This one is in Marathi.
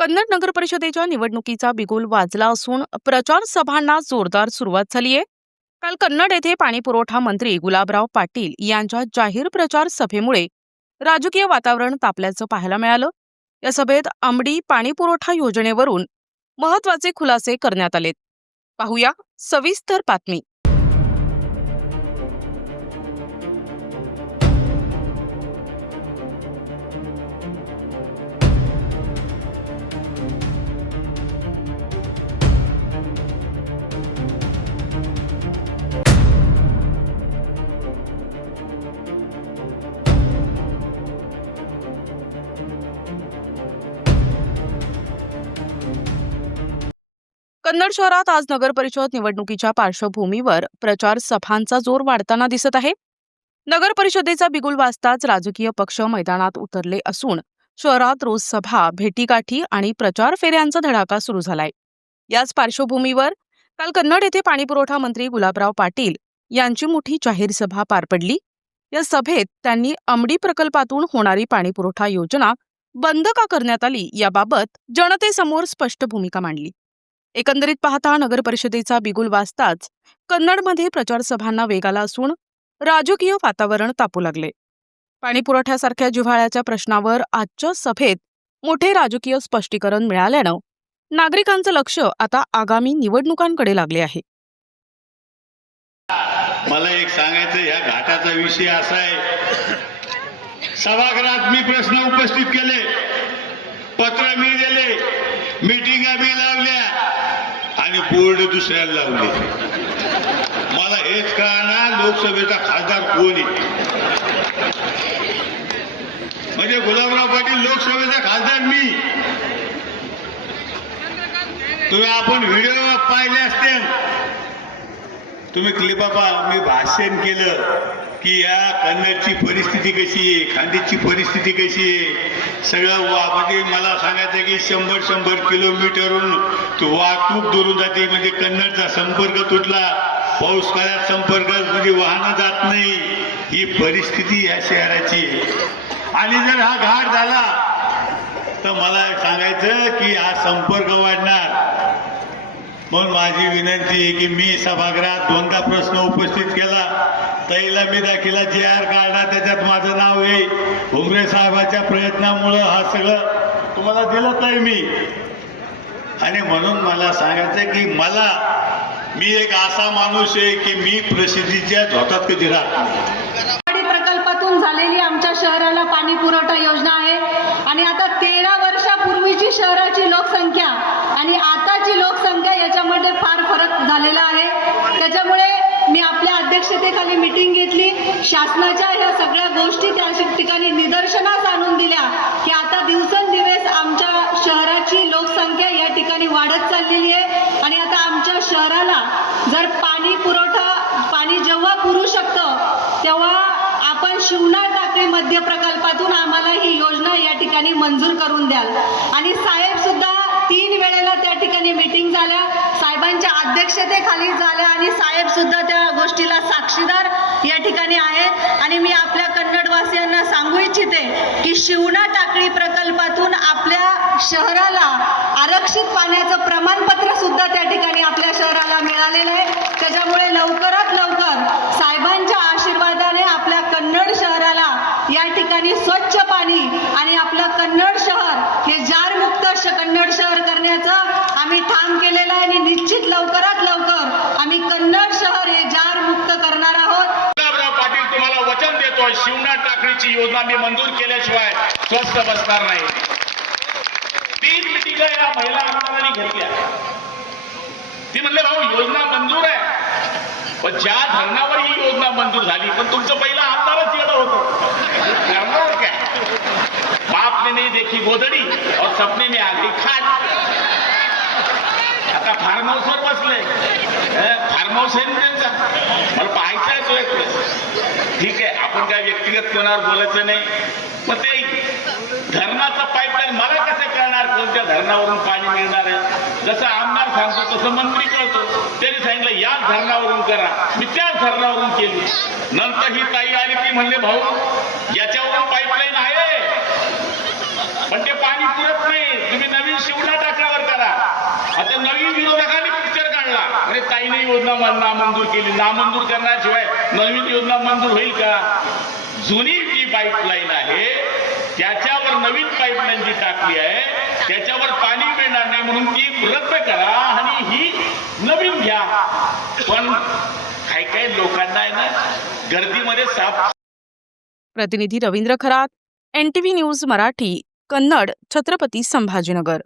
कन्नड नगर परिषदेच्या निवडणुकीचा बिगुल वाजला असून प्रचार सभांना जोरदार सुरुवात झाली आहे. काल कन्नड येथे पाणीपुरवठा मंत्री गुलाबराव पाटील यांच्या जाहीर प्रचार सभेमुळे राजकीय वातावरण तापल्याचं पाहायला मिळालं. या सभेत अंबडी पाणीपुरवठा योजनेवरून महत्त्वाचे खुलासे करण्यात आलेत. पाहूया सविस्तर बातमी. कन्नड शहरात आज नगर परिषद निवडणुकीच्या पार्श्वभूमीवर प्रचार सभांचा जोर वाढताना दिसत आहे. नगर परिषदेचा बिगुल वाजताच राजकीय पक्ष मैदानात उतरले असून शहरात रोज सभा, भेटीगाठी आणि प्रचार फेऱ्यांचा धडाका सुरू झालाय. याच पार्श्वभूमीवर काल कन्नड येथे पाणीपुरवठा मंत्री गुलाबराव पाटील यांची मोठी जाहीर सभा पार पडली. या सभेत त्यांनी अंबडी प्रकल्पातून होणारी पाणीपुरवठा योजना बंद का करण्यात आली याबाबत जनतेसमोर स्पष्ट भूमिका मांडली. एकंदरीत पाहता नगर परिषदेचा बिगुल वाजताच कन्नडमध्ये प्रचार सभांना वेग आला असून राजकीय वातावरण तापू लागले. पाणीपुरवठ्यासारख्या जिव्हाळ्याच्या प्रश्नावर आजच्या सभेत मोठे राजकीय स्पष्टीकरण मिळाल्यानं नागरिकांचं लक्ष आता आगामी निवडणुकांकडे लागले आहे. मला एक सांगायचं, या घाटाचा विषय असा आहे, सभागृहात मी प्रश्न उपस्थित केले, पत्र मी दिले, मीटिंगा मी लावल्या आणि बोर्ड दुसऱ्याला लावले. मला हेच कळणार लोकसभेचा खासदार कोण आहे. म्हणजे गुलाबराव पाटील लोकसभेचा खासदार मी. तुम्ही आपण व्हिडिओ पाहिले असते, तुम्ही क्लिपा पहा. मी भाषण केलं की या कन्नडची परिस्थिती कशी आहे, खांदेची परिस्थिती कशी आहे, सगळं म्हणजे मला सांगायचं की 100 किलोमीटरहून वाहतूक दुरून जाते. म्हणजे कन्नडचा संपर्क तुटला, पाऊस काळात संपर्क म्हणजे वाहनं जात नाही. ही परिस्थिती या शहराची आहे. आणि जर हा घाट झाला तर मला सांगायचं की हा संपर्क वाढणार. म्हणून माझी विनंती आहे की मी सभागृहात 2दा प्रश्न उपस्थित केला. तैला मी दाखिला JR काढला, त्याच्यात माझं नाव आहे. भुमरे साहेबांच्या प्रयत्नामुळं हा सगळं तुम्हाला दिलं आहे मी. आणि म्हणून मला सांगायचं की मी एक असा माणूस आहे की मी प्रसिद्धीच्या झोतात कधी राहत नाही. प्रकल्पातून झालेली आमच्या शहराला पाणी पुरवठा योजना आहे आणि आता 13 वर्षापूर्वीची शहराची लोकसंख्या आणि आताची लोकसंख्या याच्यामध्ये फार फरक झालेला आहे. त्याच्यामुळे मी आपल्या अध्यक्षतेखाली मीटिंग घेतली. शासनाच्या ह्या सगळ्या गोष्टी त्या ठिकाणी निदर्शनास आणून दिल्या की आता दिवसेंदिवस आमच्या शहराची लोकसंख्या या ठिकाणी वाढत चाललेली आहे आणि आता आमच्या शहराला जर पाणी जेव्हा पुरू शकतं तेव्हा आपण शिवना टाकळी मध्य प्रकल्पातून आम्हाला ही योजना या ठिकाणी मंजूर करून द्याल. आणि साहेब सुद्धा 3 वेळेला त्या ठिकाणी मीटिंग झाल्या, साहेबांच्या अध्यक्षतेखाली झाल्या आणि साहेब सुद्धा त्या गोष्टीला साक्षीदार या ठिकाणी आहेत. आणि मी आपल्या कन्नडवासियांना सांगू इच्छिते की शिवना टाकळी प्रकल्पातून आपल्या शहराला आरक्षित पाण्याचं प्रमाणपत्र सुद्धा त्या ठिकाणी आपल्या शहराला मिळालेलं आहे. त्याच्यामुळे लवकरात लवकर साहेबांच्या आशीर्वादाने आपल्या कन्नड शहराला या ठिकाणी स्वच्छ पाणी आणि आपलं कन्नड शहर हे जारमुक्त कन्नड शहर करण्याचं आम्ही ठाम केलेलं आहे आणि निश्चित लवकरात लवकर आम्ही कन्नड शहर हे जारमुक्त करणार आहोत. गुलाबराव पाटील तुम्हाला वचन देतोय, शिवना टाकळीची योजना मी मंजूर केल्याशिवाय स्वस्थ बसणार नाही. 3 मिटिंग या महिला आमदारांनी घेतल्या. ती म्हणले भाऊ योजना मंजूर आहे, पण ज्या धरणावर ही योजना मंजूर झाली पण तुमचं पहिला आमदारच येणं होतं. क्या बाप ने नहीं देखी गोदडी और सपने में आ गई खाट. आता फार्म हाऊसवर बसले, फार्म हाऊस आहे ना त्यांचा, मला पाहायचा आहे तो एक. ठीक आहे, आपण काय व्यक्तिगत कोणावर बोलायचं नाही. मग ते धरणाचं पाईपलाईन मला कसं कळणार कोणत्या धरणावरून पाणी मिळणार आहे. जसं आमदार सांगतो तसं मंत्री कळतो. त्यांनी सांगितलं याच धरणावरून करा, मी त्याच धरणावरून केली. नंतर ही ताई आली ती म्हणले भाऊ याच्यावरून पाईपलाईन आहे पण ते पाणी पुरत नाही, तुम्ही नवीन शिव ठाकरे ताईने योजना नामंजूर केली. नामंजूर करण्याशिवाय नवीन योजना मंजूर होईल का? जुनी जी पाईपलाईन आहे त्याच्यावर नवीन पाईपलाईन जी टाकली आहे त्याच्यावर पाणी मिळणार नाही म्हणून ती रद्द करा आणि ही नवीन घ्या. पण काही लोकांना आहे ना गर्दीमध्ये साप. प्रतिनिधी रवींद्र खरात, NTV न्यूज मराठी, कन्नड, छत्रपती संभाजीनगर.